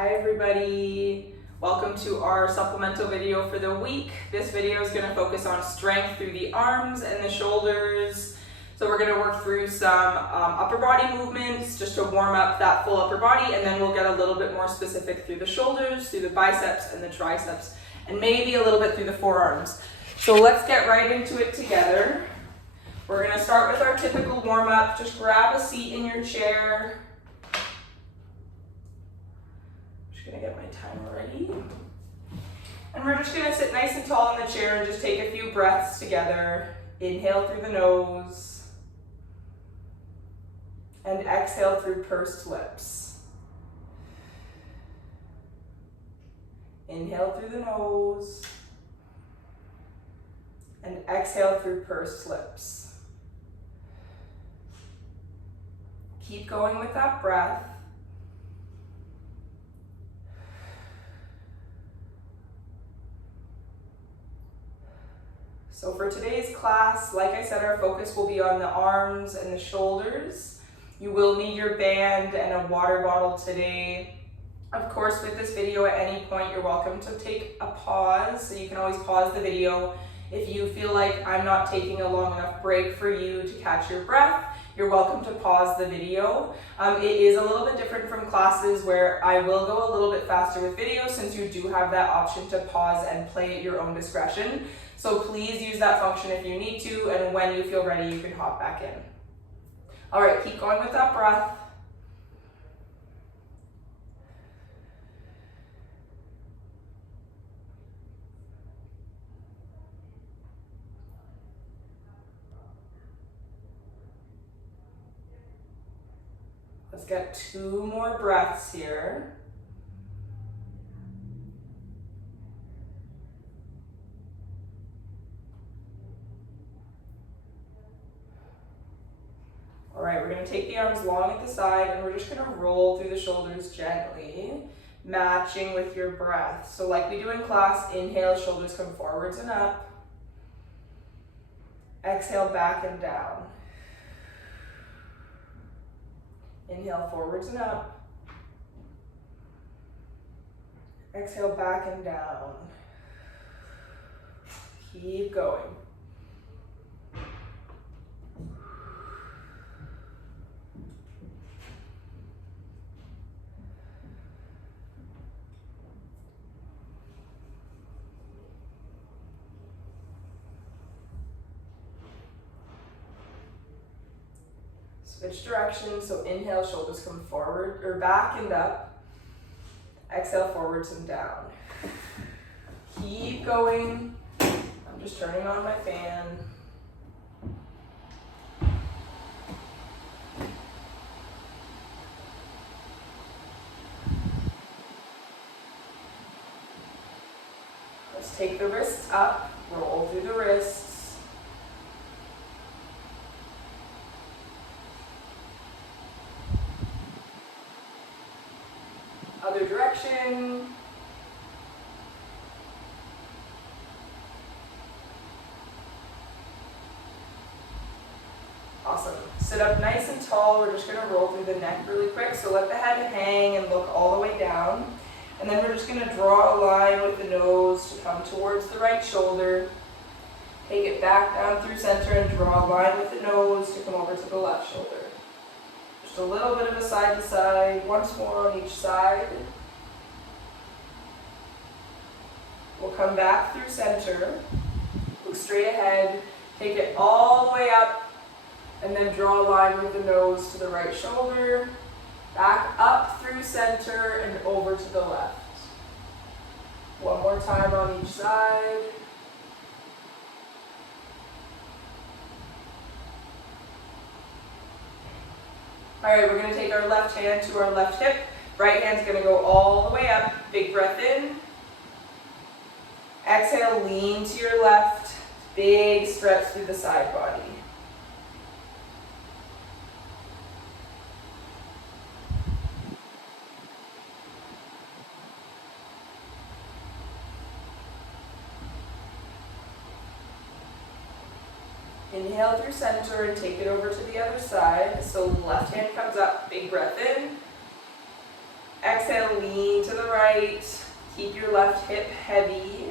Hi everybody, welcome to our supplemental video for the week. This video is going to focus on strength through the arms and the shoulders. So we're going to work through some upper body movements just to warm up that full upper body, and then we'll get a little bit more specific through the shoulders, through the biceps and the triceps, and maybe a little bit through the forearms. So let's get right into it together. We're going to start with our typical warm up. Just grab a seat in your chair. Gonna get my timer ready. And we're just gonna sit nice and tall in the chair and just take a few breaths together. Inhale through the nose and exhale through pursed lips. Inhale through the nose and exhale through pursed lips. Keep going with that breath. So for today's class, like I said, our focus will be on the arms and the shoulders. You will need your band and a water bottle today. Of course, with this video, at any point, you're welcome to take a pause. So you can always pause the video. If you feel like I'm not taking a long enough break for you to catch your breath, you're welcome to pause the video. It is a little bit different from classes where I will go a little bit faster with video, since you do have that option to pause and play at your own discretion. So please use that function if you need to, and when you feel ready, you can hop back in. All right, keep going with that breath. Let's get 2 more breaths here. All right, we're going to take the arms long at the side, and we're just going to roll through the shoulders gently, matching with your breath. So like we do in class, inhale, shoulders come forwards and up. Exhale, back and down. Inhale, forwards and up. Exhale, back and down. Keep going. Switch directions, so inhale, shoulders come forward or back and up. Exhale, forwards and down. Keep going. I'm just turning on my fan. Let's take the wrists up, roll through the wrists. Other direction. Awesome. Sit up nice and tall. We're just going to roll through the neck really quick. So let the head hang and look all the way down. And then we're just going to draw a line with the nose to come towards the right shoulder. Take it back down through center and draw a line with the nose to come over to the left shoulder. Just a little bit of a side to side, once more on each side. We'll come back through center, look straight ahead, take it all the way up, and then draw a line with the nose to the right shoulder, back up through center and over to the left. One more time on each side. All right, we're going to take our left hand to our left hip. Right hand's going to go all the way up. Big breath in. Exhale, lean to your left. Big stretch through the side body. Inhale through center and take it over to the other side. So left hand comes up, big breath in. Exhale, lean to the right. Keep your left hip heavy.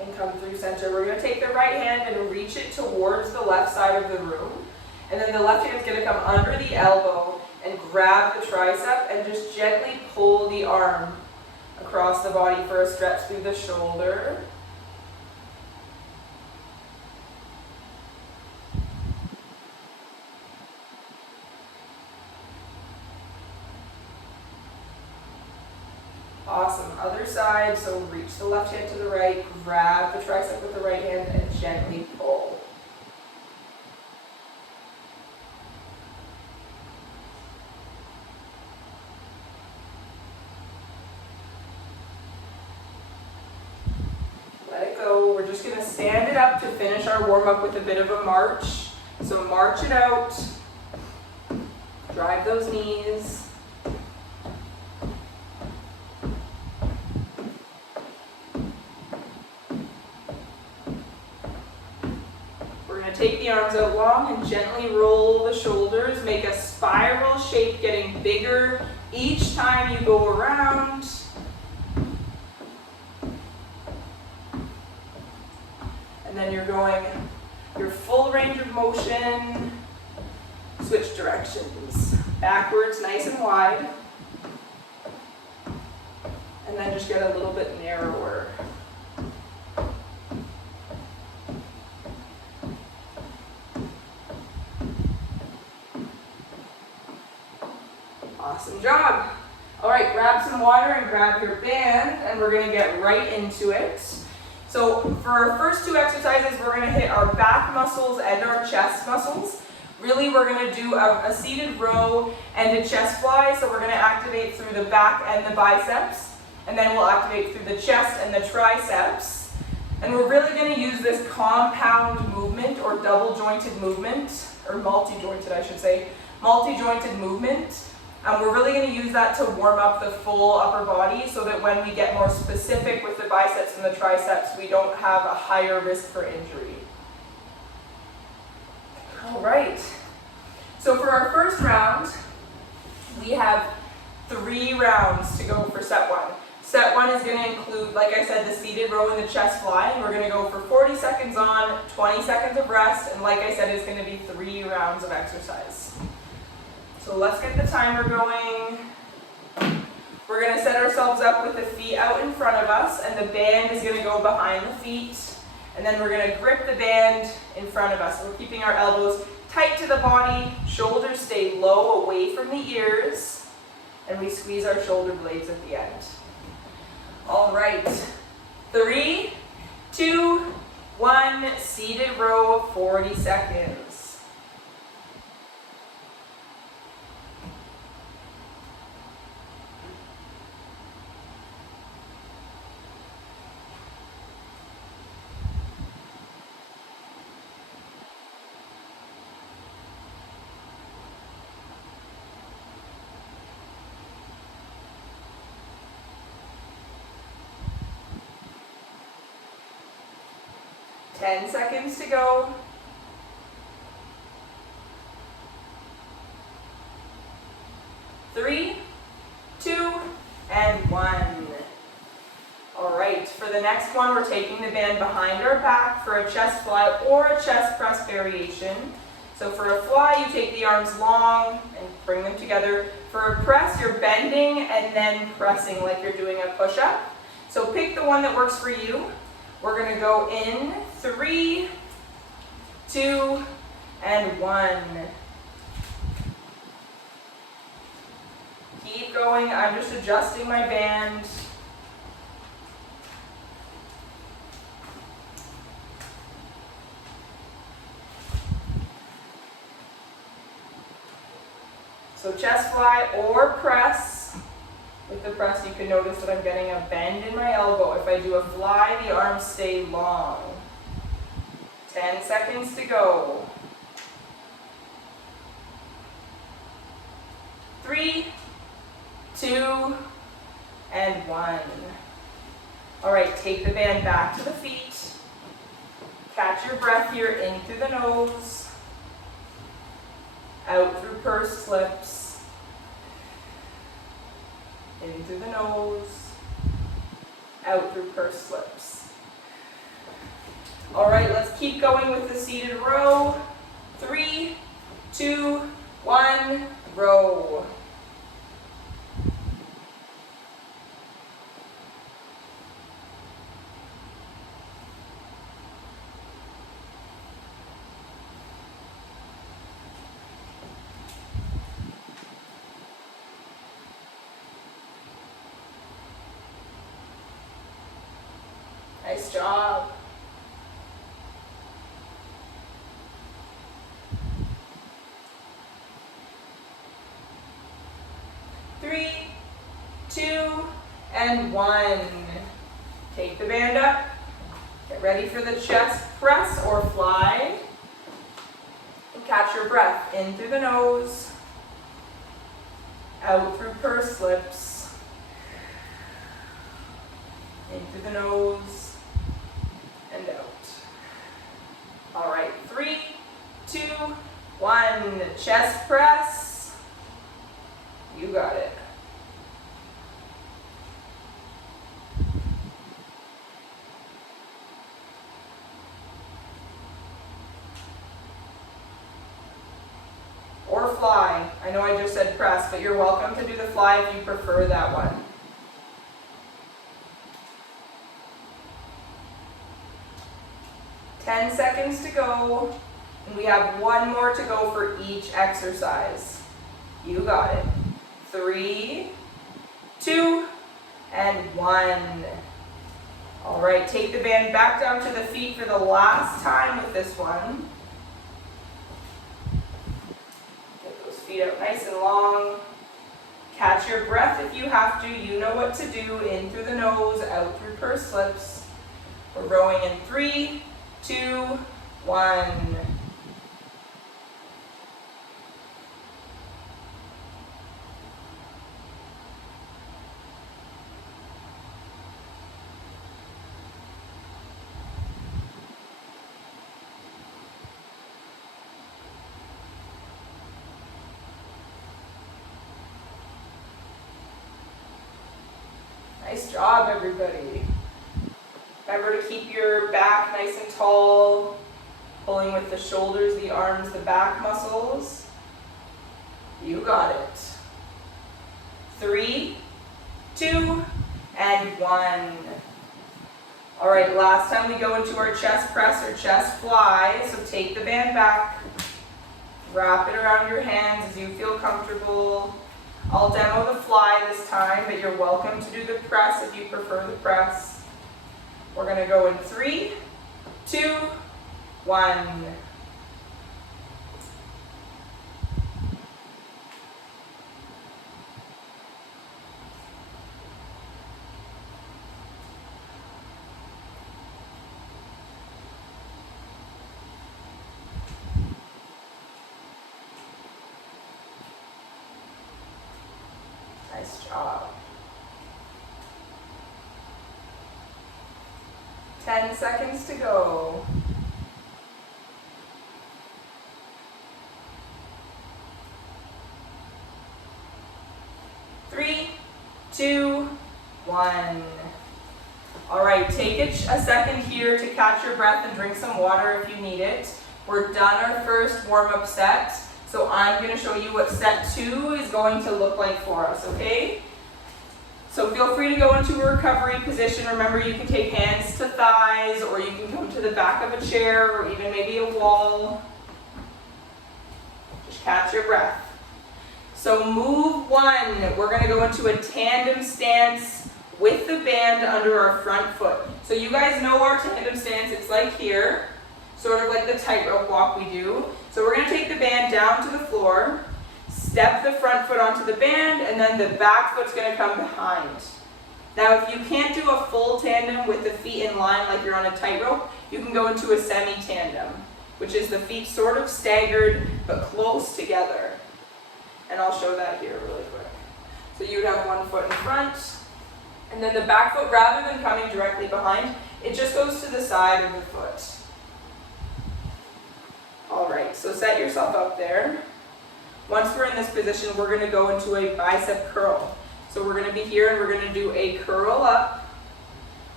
And come through center. We're going to take the right hand and reach it towards the left side of the room. And then the left hand is going to come under the elbow and grab the tricep and just gently pull the arm across the body for a stretch through the shoulder. Awesome. Other side. So reach the left hand to the right, grab the tricep with the right hand, and gently pull. Let it go. We're just going to stand it up to finish our warm-up with a bit of a march. So march it out. Drive those knees. Take the arms out long and gently roll the shoulders. Make a spiral shape, getting bigger each time you go around. And then you're going your full range of motion. Switch directions. Backwards, nice and wide. And then just get a little bit narrower. Awesome job. All right, grab some water and grab your band, and we're going to get right into it. So for our first two exercises, we're going to hit our back muscles and our chest muscles. Really, we're going to do a seated row and a chest fly. So we're going to activate through the back and the biceps, and then we'll activate through the chest and the triceps. And we're really going to use this compound movement or double jointed movement, or multi-jointed, I should say, multi-jointed movement. We're really going to use that to warm up the full upper body so that when we get more specific with the biceps and the triceps, we don't have a higher risk for injury. All right. So for our first round, we have 3 rounds to go for set 1. Set 1 is going to include, like I said, the seated row and the chest fly. And we're going to go for 40 seconds on, 20 seconds of rest, and like I said, it's going to be 3 rounds of exercise. So let's get the timer going. We're going to set ourselves up with the feet out in front of us, and the band is going to go behind the feet. And then we're going to grip the band in front of us. So we're keeping our elbows tight to the body, shoulders stay low away from the ears, and we squeeze our shoulder blades at the end. All right, 3, 2, 1, seated row of 40 seconds. Ten seconds to go. 3, 2, and 1. All right, for the next one, we're taking the band behind our back for a chest fly or a chest press variation. So for a fly, you take the arms long and bring them together. For a press, you're bending and then pressing like you're doing a push-up. So pick the one that works for you. We're going to go in 3, 2, and 1. Keep going. I'm just adjusting my band. So chest fly or press. With the press, you can notice that I'm getting a bend in my elbow. If I do a fly, the arms stay long. 10 seconds to go. 3, 2, and 1. All right, take the band back to the feet. Catch your breath here in through the nose, out through pursed lips, in through the nose, out through pursed lips. All right, let's keep going with the seated row. 3, 2, 1, row. Nice job. Three, 2, and 1. Take the band up. Get ready for the chest press or fly. And catch your breath in through the nose, out through pursed lips, in through the nose, and out. All right, 3, 2, 1. Chest press. You got it. Or fly. I know I just said press, but you're welcome to do the fly if you prefer that one. Ten seconds to go, and we have one more to go for each exercise. You got it. 3, 2, and 1. All right, take the band back down to the feet for the last time with this one. Get those feet out nice and long. Catch your breath if you have to. You know what to do. In through the nose, out through pursed lips. We're rowing in 3, 2, 1. Nice job, everybody. Remember to keep your back nice and tall, pulling with the shoulders, the arms, the back muscles. You got it. 3, 2, and 1. All right, last time we go into our chest press or chest fly, so take the band back, wrap it around your hands as you feel comfortable. I'll demo the fly this time, but you're welcome to do the press if you prefer the press. We're gonna go in 3, 2, 1. Nice job. 10 seconds to go. 3, 2, 1. All right, take a second here to catch your breath and drink some water if you need it. We're done our first warm-up set. So I'm going to show you what set 2 is going to look like for us, okay? So feel free to go into a recovery position. Remember, you can take hands to thighs, or you can come to the back of a chair, or even maybe a wall. Just catch your breath. So move 1, we're going to go into a tandem stance with the band under our front foot. So you guys know our tandem stance, it's like here. Sort of like the tightrope walk we do. So we're going to take the band down to the floor, step the front foot onto the band, and then the back foot's going to come behind. Now if you can't do a full tandem with the feet in line like you're on a tightrope, you can go into a semi-tandem, which is the feet sort of staggered but close together. And I'll show that here really quick. So you'd have one foot in front And then the back foot, rather than coming directly behind, it just goes to the side of the foot. All right, so set yourself up there. Once we're in this position, we're gonna go into a bicep curl. So we're gonna be here and we're gonna do a curl up.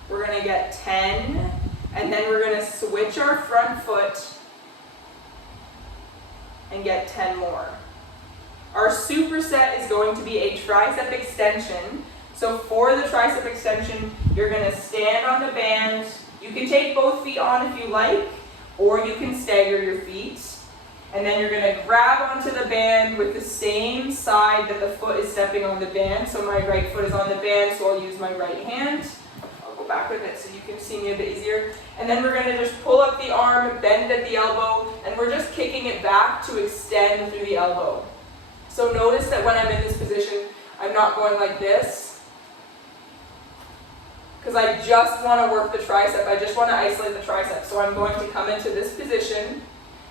We're gonna get 10, and then we're gonna switch our front foot and get 10 more. Our superset is going to be a tricep extension. So for the tricep extension, you're gonna stand on the band. You can take both feet on if you like, or you can stagger your feet. And then you're gonna grab onto the band with the same side that the foot is stepping on the band. So my right foot is on the band, so I'll use my right hand. I'll go back with it so you can see me a bit easier. And then we're gonna just pull up the arm, bend at the elbow, and we're just kicking it back to extend through the elbow. So notice that when I'm in this position, I'm not going like this, because I just want to work the tricep. I just want to isolate the tricep. So I'm going to come into this position,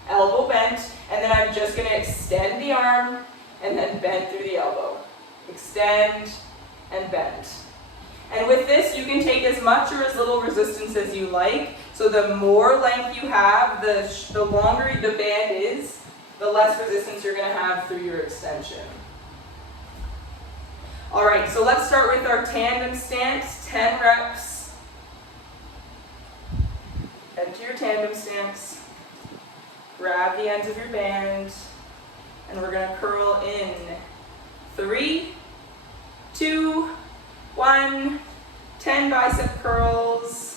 elbow bent, and then I'm just going to extend the arm and then bend through the elbow. Extend and bend. And with this, you can take as much or as little resistance as you like. So the more length you have, the longer the band is, the less resistance you're going to have through your extension. All right, so let's start with our tandem stance, 10 reps. Head to your tandem stance. Grab the ends of your band, and we're going to curl in 3, 2, 1, 10 bicep curls.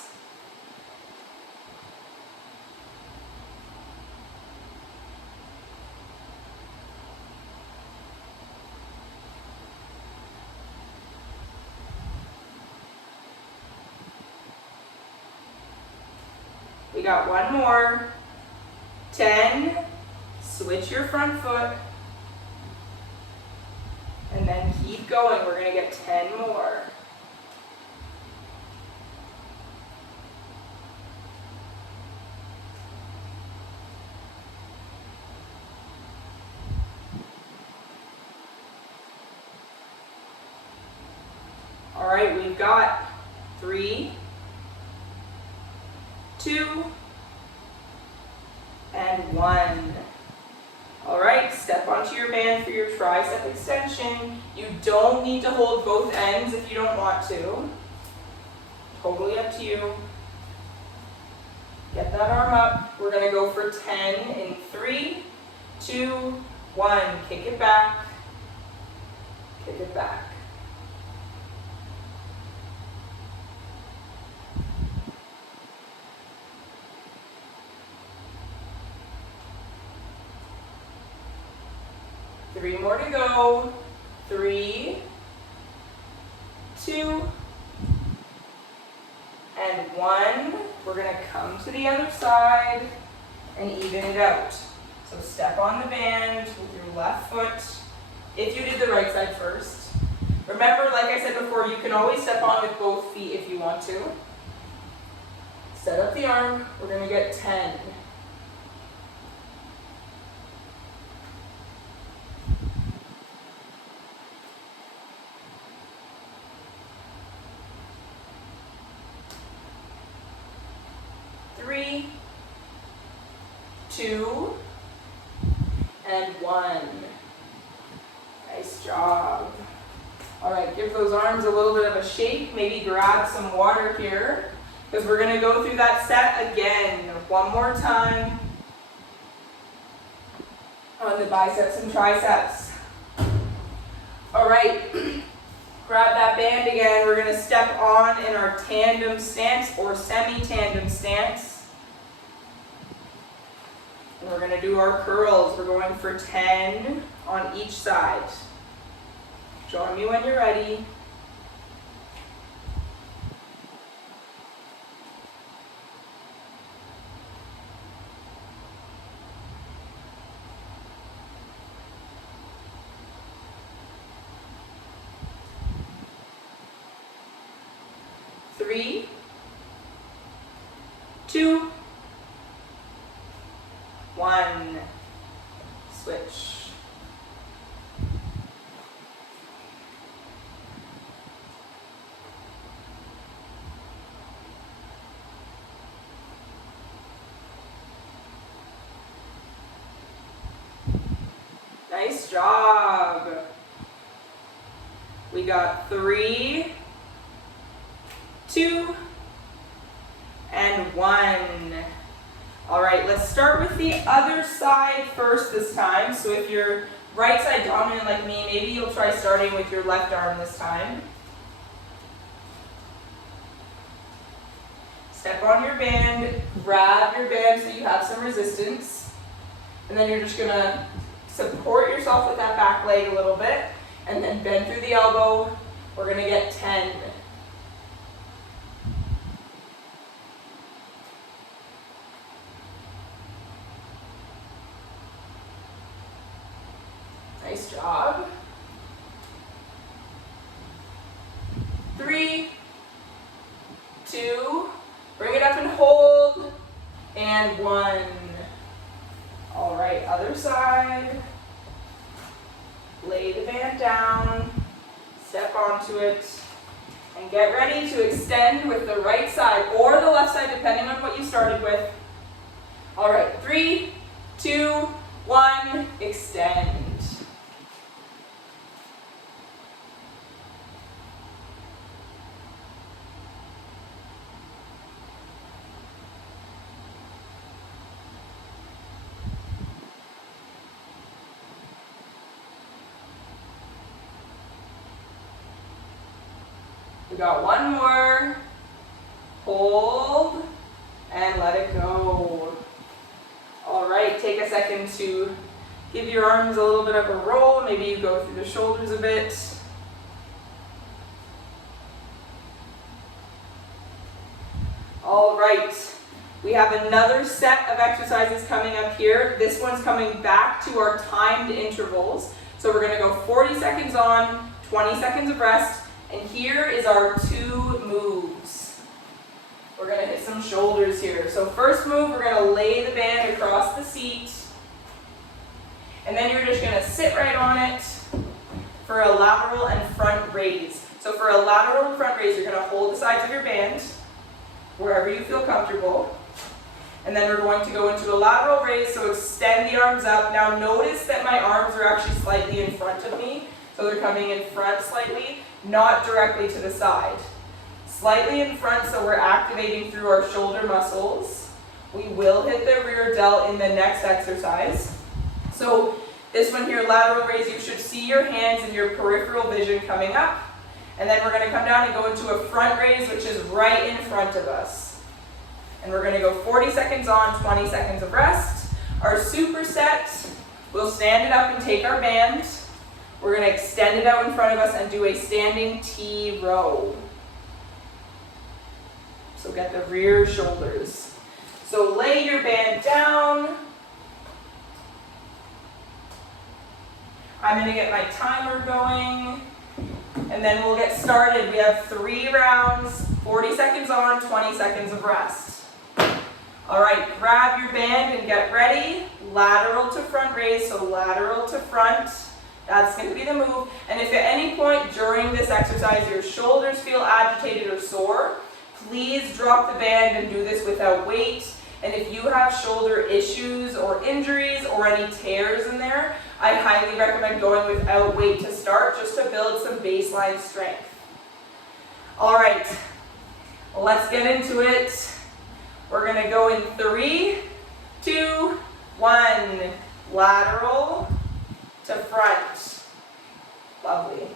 We got one more. 10, switch your front foot, and then keep going. We're gonna get 10 more. All right, we've got 3, 2, and 1. All right, step onto your band for your tricep extension. You don't need to hold both ends if you don't want to. Totally up to you. Get that arm up. We're gonna go for 10 in 3, 2, 1. Kick it back. Kick it back. Three more to go. 3, 2, and 1. We're going to come to the other side and even it out. So step on the band with your left foot. If you did the right side first. Remember, like I said before, you can always step on with both feet if you want to. Set up the arm. We're going to get 10. Three, 2, and 1. Nice job. All right, give those arms a little bit of a shake. Maybe grab some water here, because we're going to go through that set again one more time on the biceps and triceps. All right, grab that band again. We're going to step on in our tandem stance or semi-tandem stance. And we're going to do our curls. We're going for 10 on each side. Join me when you're ready. Three, 2, 1. Switch. Nice job. We got 3, 2, and 1. All right, let's start with the other side first this time. So if you're right side dominant like me, maybe you'll try starting with your left arm this time. Step on your band, grab your band so you have some resistance. And then you're just gonna support yourself with that back leg a little bit, and then bend through the elbow. We're gonna get 10. Nice job. 3, 2, bring it up and hold, and 1. All right, other side. Lay the band down, step onto it, and get ready to extend with the right side or the left side, depending on what you started with. All right, 3, 2, 1, extend. We got 1 more. Hold and let it go. All right, take a second to give your arms a little bit of a roll. Maybe you go through the shoulders a bit. All right, we have another set of exercises coming up here. This one's coming back to our timed intervals. So we're gonna go 40 seconds on, 20 seconds of rest. And here is our 2 moves. We're gonna hit some shoulders here. So first move, we're gonna lay the band across the seat. And then you're just gonna sit right on it for a lateral and front raise. So for a lateral and front raise, you're gonna hold the sides of your band, wherever you feel comfortable. And then we're going to go into a lateral raise, so extend the arms up. Now notice that my arms are actually slightly in front of me. So they're coming in front slightly, not directly to the side. Slightly in front, so we're activating through our shoulder muscles. We will hit the rear delt in the next exercise. So this one here, lateral raise, you should see your hands and your peripheral vision coming up. And then we're gonna come down and go into a front raise, which is right in front of us. And we're gonna go 40 seconds on, 20 seconds of rest. Our superset, we'll stand it up and take our band. We're going to extend it out in front of us and do a standing T row. So get the rear shoulders. So lay your band down. I'm going to get my timer going, and then we'll get started. We have 3 rounds, 40 seconds on, 20 seconds of rest. All right, grab your band and get ready. Lateral to front raise, so lateral to front. That's going to be the move. And if at any point during this exercise your shoulders feel agitated or sore, please drop the band and do this without weight. And if you have shoulder issues or injuries or any tears in there, I highly recommend going without weight to start, just to build some baseline strength. All right, let's get into it. We're going to go in 3, 2, 1. Lateral to front. Lovely.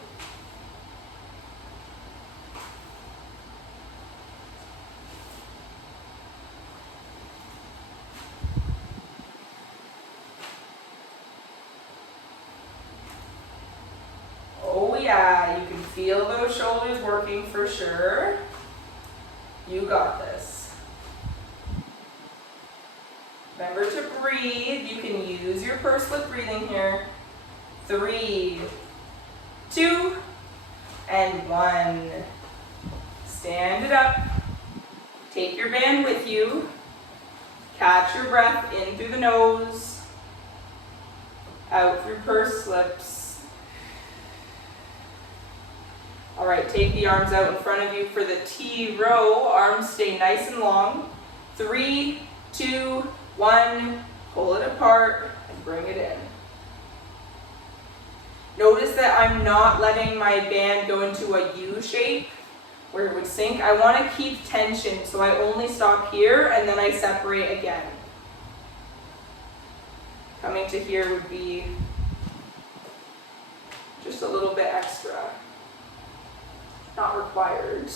Oh yeah, you can feel those shoulders working for sure. You got this. Remember to breathe. You can use your pursed lip breathing here. 3, 2, and 1. Stand it up. Take your band with you. Catch your breath in through the nose, out through pursed lips. All right, take the arms out in front of you for the T row. Arms stay nice and long. 3, 2, 1. Pull it apart and bring it in. Notice that I'm not letting my band go into a U shape where it would sink. I want to keep tension, so I only stop here and then I separate again. Coming to here would be just a little bit extra. Not required.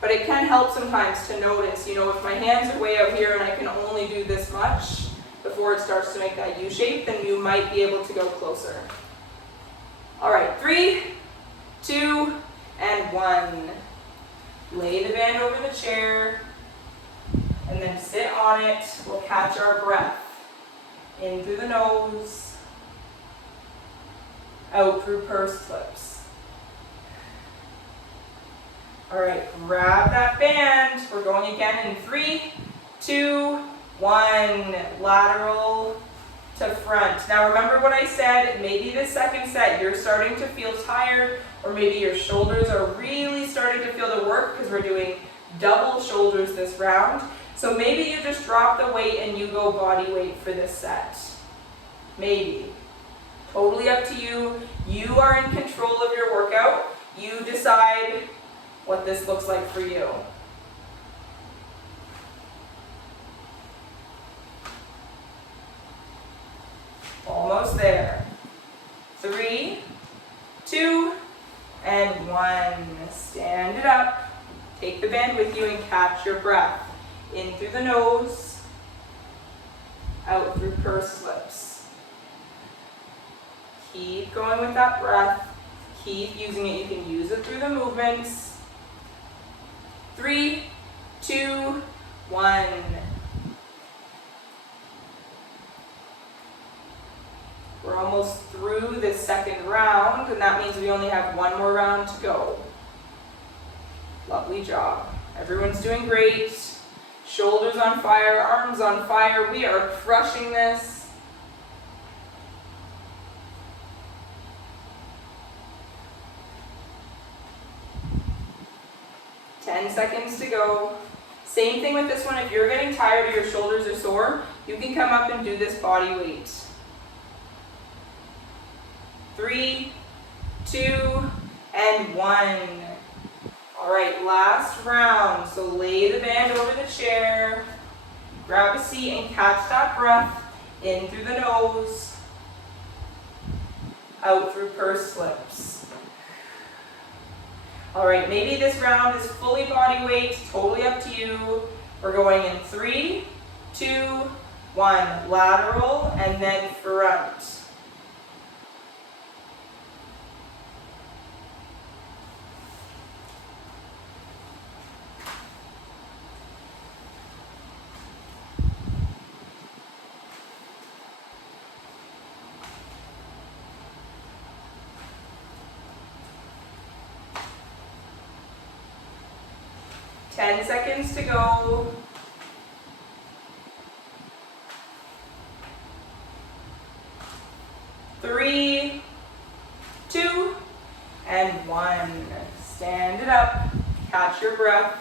But it can help sometimes to notice, if my hands are way out here and I can only do this much before it starts to make that U shape, then you might be able to go closer. All right, 3, 2, and 1. Lay the band over the chair and then sit on it. We'll catch our breath. In through the nose, out through pursed lips. All right, grab that band. We're going again in 3, 2, 1. Lateral to front. Now remember what I said, maybe the second set you're starting to feel tired, or maybe your shoulders are really starting to feel the work because we're doing double shoulders this round. So maybe you just drop the weight and you go body weight for this set. Maybe. Totally up to you. You are in control of your workout. You decide what this looks like for you. Almost there. 3, 2, and 1. Stand it up. Take the band with you and catch your breath. In through the nose, out through pursed lips. Keep going with that breath. Keep using it. You can use it through the movements. 3, 2, 1. We're almost through this second round, and that means we only have one more round to go. Lovely job. Everyone's doing great. Shoulders on fire, arms on fire. We are crushing this. Ten seconds to go. Same thing with this one. If you're getting tired or your shoulders are sore, you can come up and do this body weight. 3, 2, and 1. All right, last round. So lay the band over the chair, grab a seat and catch that breath in through the nose, out through pursed lips. All right, maybe this round is fully body weight, totally up to you. We're going in 3, 2, 1. Lateral and then front. Ten seconds to go. 3, 2, and 1. Stand it up. Catch your breath.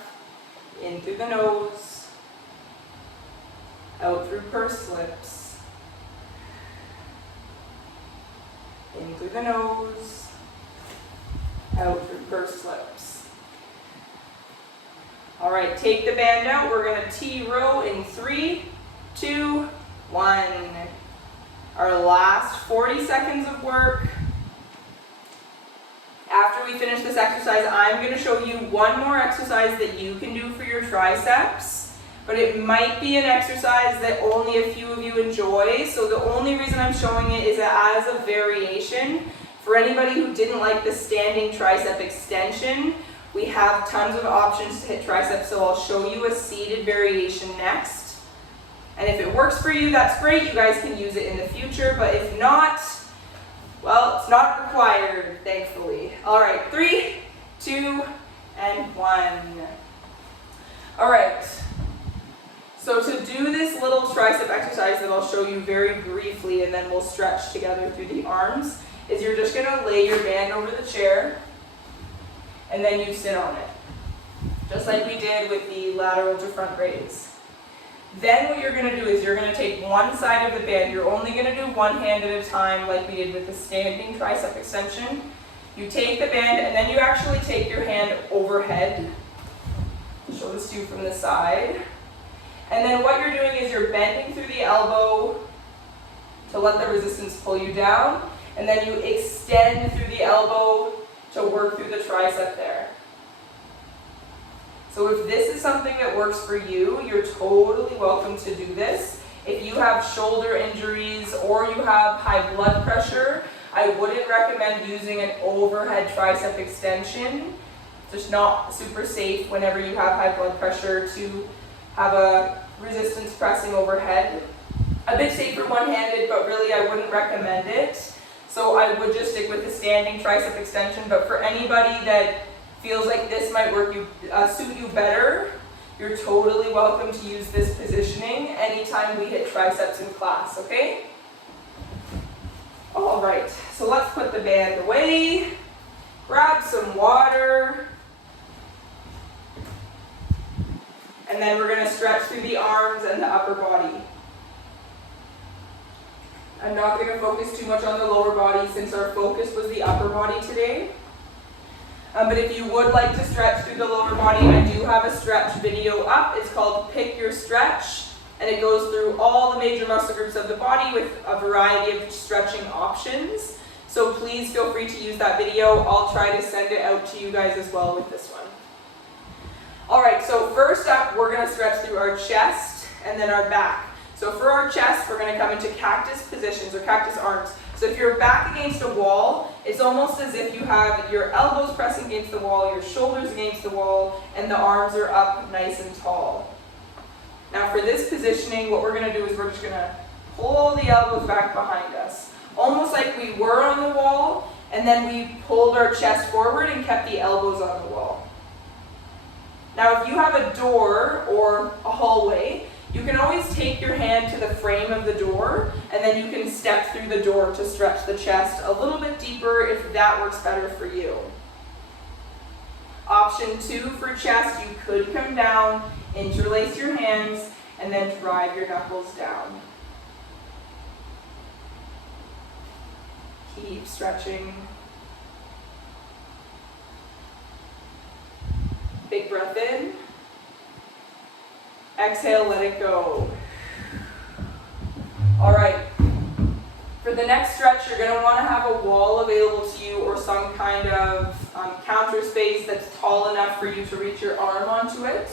In through the nose. Out through pursed lips. In through the nose. Out through pursed lips. All right, take the band out. We're going to T-row in 3, 2, 1. Our last 40 seconds of work. After we finish this exercise, I'm going to show you one more exercise that you can do for your triceps, but it might be an exercise that only a few of you enjoy. So the only reason I'm showing it is as a variation. For anybody who didn't like the standing tricep extension, we have tons of options to hit triceps, so I'll show you a seated variation next. And if it works for you, that's great. You guys can use it in the future, but if not, well, it's not required, thankfully. All right, 3, 2, and 1. All right, so to do this little tricep exercise that I'll show you very briefly, and then we'll stretch together through the arms, is you're just gonna lay your band over the chair, and then you sit on it, just like we did with the lateral to front raise. Then what you're going to do is you're going to take one side of the band. You're only going to do one hand at a time like we did with the standing tricep extension. You take the band and then you actually take your hand overhead. I'll show this to you from the side. And then what you're doing is you're bending through the elbow to let the resistance pull you down. And then you extend through the elbow to work through the tricep there. So if this is something that works for you, you're totally welcome to do this. If you have shoulder injuries or you have high blood pressure, I wouldn't recommend using an overhead tricep extension. It's just not super safe whenever you have high blood pressure to have a resistance pressing overhead. A bit safer one-handed, but really I wouldn't recommend it. So I would just stick with the standing tricep extension, but for anybody that feels like this might suit you better, you're totally welcome to use this positioning anytime we hit triceps in class, okay? All right, so let's put the band away, grab some water, and then we're gonna stretch through the arms and the upper body. I'm not gonna focus too much on the lower body since our focus was the upper body today. But if you would like to stretch through the lower body, I do have a stretch video up. It's called Pick Your Stretch, and it goes through all the major muscle groups of the body with a variety of stretching options. So please feel free to use that video. I'll try to send it out to you guys as well with this one. All right, so first up, we're gonna stretch through our chest and then our back. So for our chest, we're gonna come into cactus positions or cactus arms. So if you're back against a wall, it's almost as if you have your elbows pressing against the wall, your shoulders against the wall, and the arms are up nice and tall. Now for this positioning, what we're gonna do is we're just gonna pull the elbows back behind us, almost like we were on the wall, and then we pulled our chest forward and kept the elbows on the wall. Now if you have a door or a hallway, you can always take your hand to the frame of the door and then you can step through the door to stretch the chest a little bit deeper if that works better for you. Option 2 for chest, you could come down, interlace your hands, and then drive your knuckles down. Keep stretching. Big breath in. Exhale, let it go. All right. For the next stretch, you're going to want to have a wall available to you or some kind of counter space that's tall enough for you to reach your arm onto it.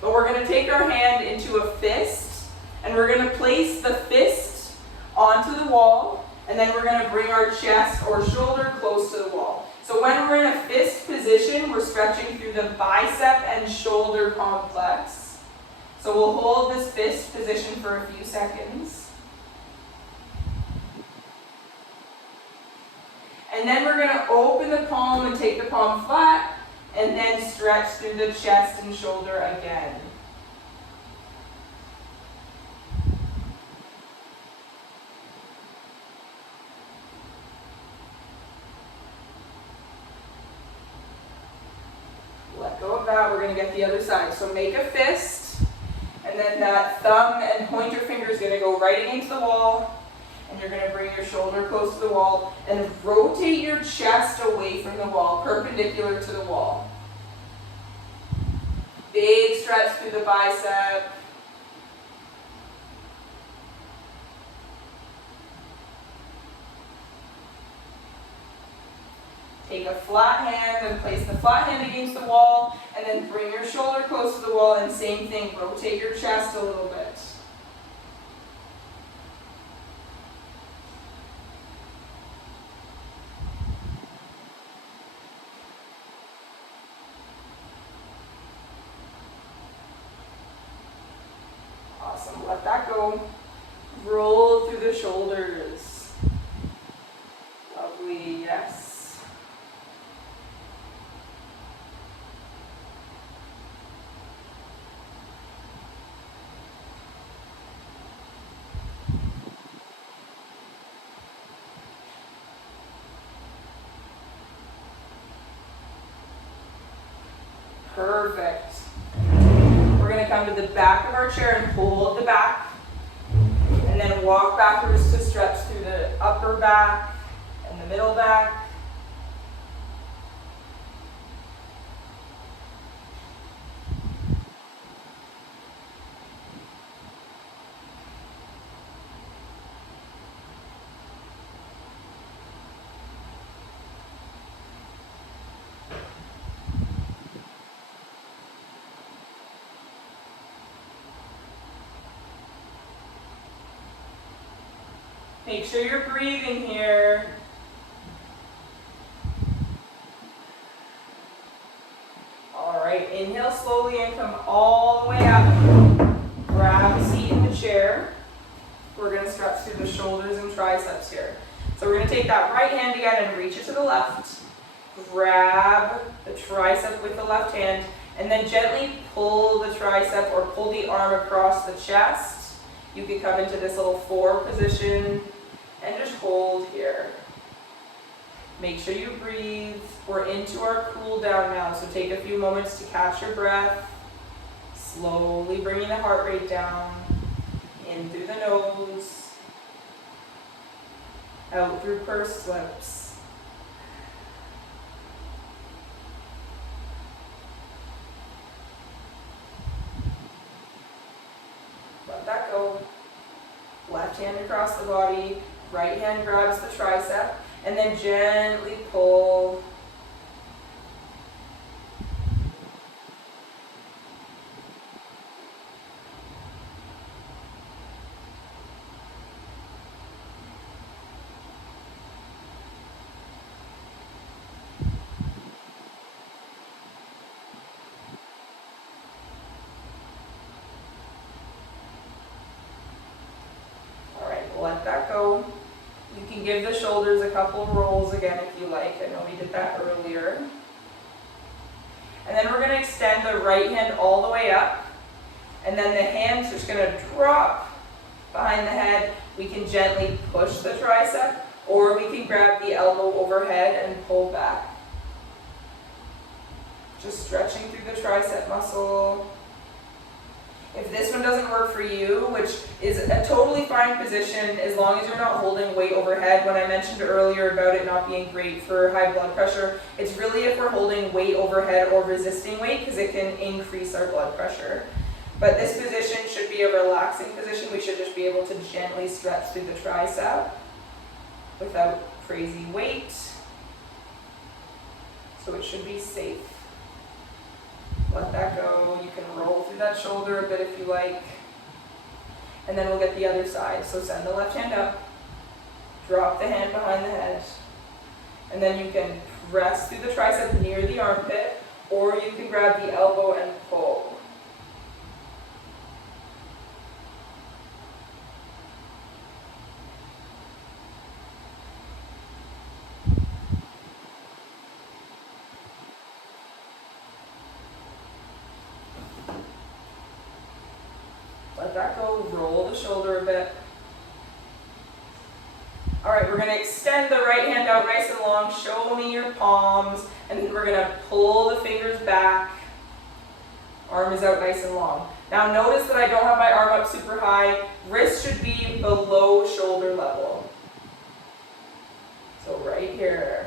But we're going to take our hand into a fist, and we're going to place the fist onto the wall, and then we're going to bring our chest or shoulder close to the wall. So when we're in a fist position, we're stretching through the bicep and shoulder complex. So we'll hold this fist position for a few seconds. And then we're going to open the palm and take the palm flat, and then stretch through the chest and shoulder again. Let go of that. We're going to get the other side. So make a fist. And then that thumb and pointer finger is going to go right against the wall, and you're going to bring your shoulder close to the wall and rotate your chest away from the wall, perpendicular to the wall. Big stretch through the bicep. Take a flat hand and place the flat hand against the wall, and then bring your shoulder close to the wall, and same thing, rotate your chest a little bit. Awesome, let that go. Roll through the shoulders. Lovely, yes. Perfect. We're going to come to the back of our chair and hold the back, and then walk backwards to stretch through the upper back and the middle back. Make sure you're breathing here. All right, inhale slowly and come all the way up. Grab a seat in the chair. We're going to stretch through the shoulders and triceps here. So we're going to take that right hand again and reach it to the left. Grab the tricep with the left hand, and then gently pull the tricep or pull the arm across the chest. You can come into this little 4 position and just hold here. Make sure you breathe. We're into our cool down now, so take a few moments to catch your breath. Slowly bringing the heart rate down. In through the nose. Out through pursed lips. Let that go. Left hand across the body. Right hand grabs the tricep, and then gently pull. All right, let that go. You can give the shoulders a couple rolls again if you like. I know we did that earlier. And then we're going to extend the right hand all the way up. And then the hand's just going to drop behind the head. We can gently push the tricep, or we can grab the elbow overhead and pull back. Just stretching through the tricep muscle. If this one doesn't work for you, which is a totally fine position as long as you're not holding weight overhead, when I mentioned earlier about it not being great for high blood pressure, it's really if we're holding weight overhead or resisting weight, because it can increase our blood pressure. But this position should be a relaxing position. We should just be able to gently stretch through the tricep without crazy weight. So it should be safe. Let that go. You can roll through that shoulder a bit if you like. And then we'll get the other side. So send the left hand up. Drop the hand behind the head. And then you can press through the tricep near the armpit, or you can grab the elbow and pull. Let that go, roll the shoulder a bit. All right, we're going to extend the right hand out nice and long. Show me your palms, and then we're going to pull the fingers back. Arm is out nice and long. Now notice that I don't have my arm up super high. Wrist should be below shoulder level. So right here.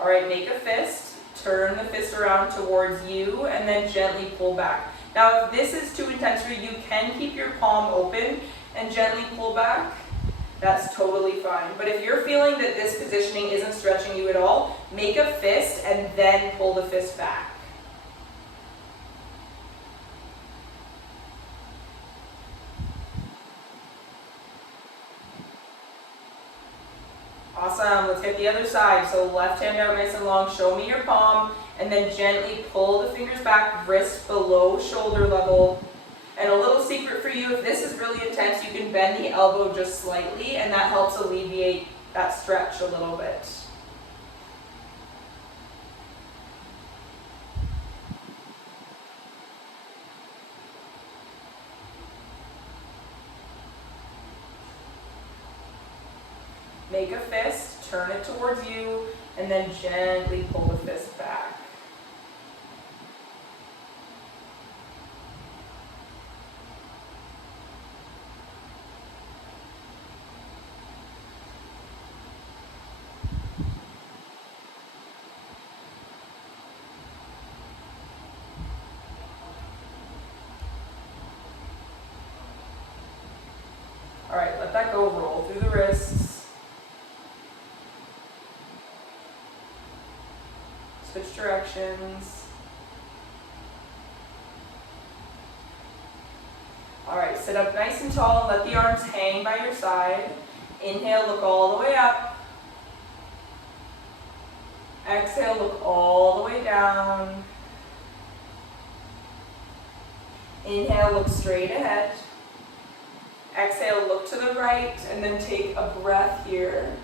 All right, make a fist, turn the fist around towards you, and then gently pull back. Now, if this is too intense for you, you can keep your palm open and gently pull back. That's totally fine. But if you're feeling that this positioning isn't stretching you at all, make a fist and then pull the fist back. Awesome, let's get the other side. So left hand out nice and long, show me your palm, and then gently pull the fingers back, wrist below shoulder level. And a little secret for you, if this is really intense, you can bend the elbow just slightly, and that helps alleviate that stretch a little bit. fist, turn it towards you, and then gently pull the fist back. All right, let that go, roll through the wrists. Switch directions. All right, sit up nice and tall and let the arms hang by your side. Inhale, look all the way up. Exhale, look all the way down. Inhale, look straight ahead. Exhale, look to the right, and then take a breath here.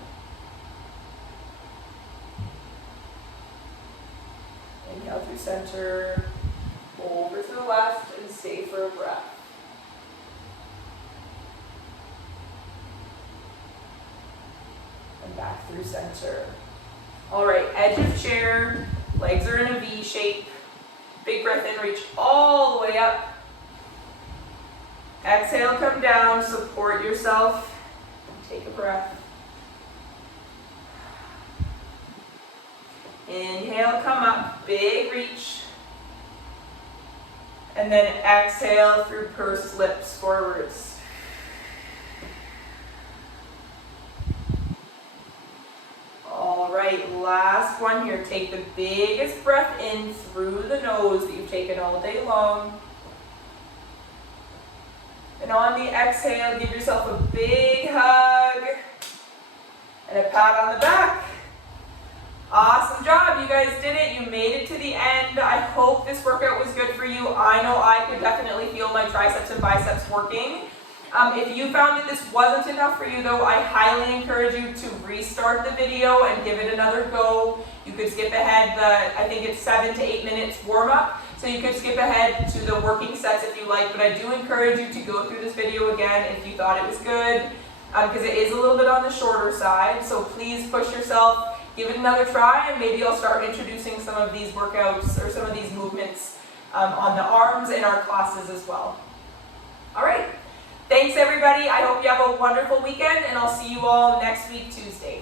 Inhale through center, over to the left, and stay for a breath. And back through center. All right, edge of chair, legs are in a V shape. Big breath in, reach all the way up. Exhale, come down, support yourself. Take a breath. Inhale, come up, big reach. And then exhale through pursed lips forwards. All right, last one here. Take the biggest breath in through the nose that you've taken all day long. And on the exhale, give yourself a big hug and a pat on the back. Awesome job, you guys did it. You made it to the end. I hope this workout was good for you. I know I could definitely feel my triceps and biceps working. If you found that this wasn't enough for you though, I highly encourage you to restart the video and give it another go. You could skip ahead I think it's 7 to 8 minutes warm up. So you could skip ahead to the working sets if you like, but I do encourage you to go through this video again if you thought it was good, because it is a little bit on the shorter side. So please push yourself, give it another try, and maybe I'll start introducing some of these workouts or some of these movements on the arms in our classes as well. All right, thanks everybody. I hope you have a wonderful weekend, and I'll see you all next week, Tuesday.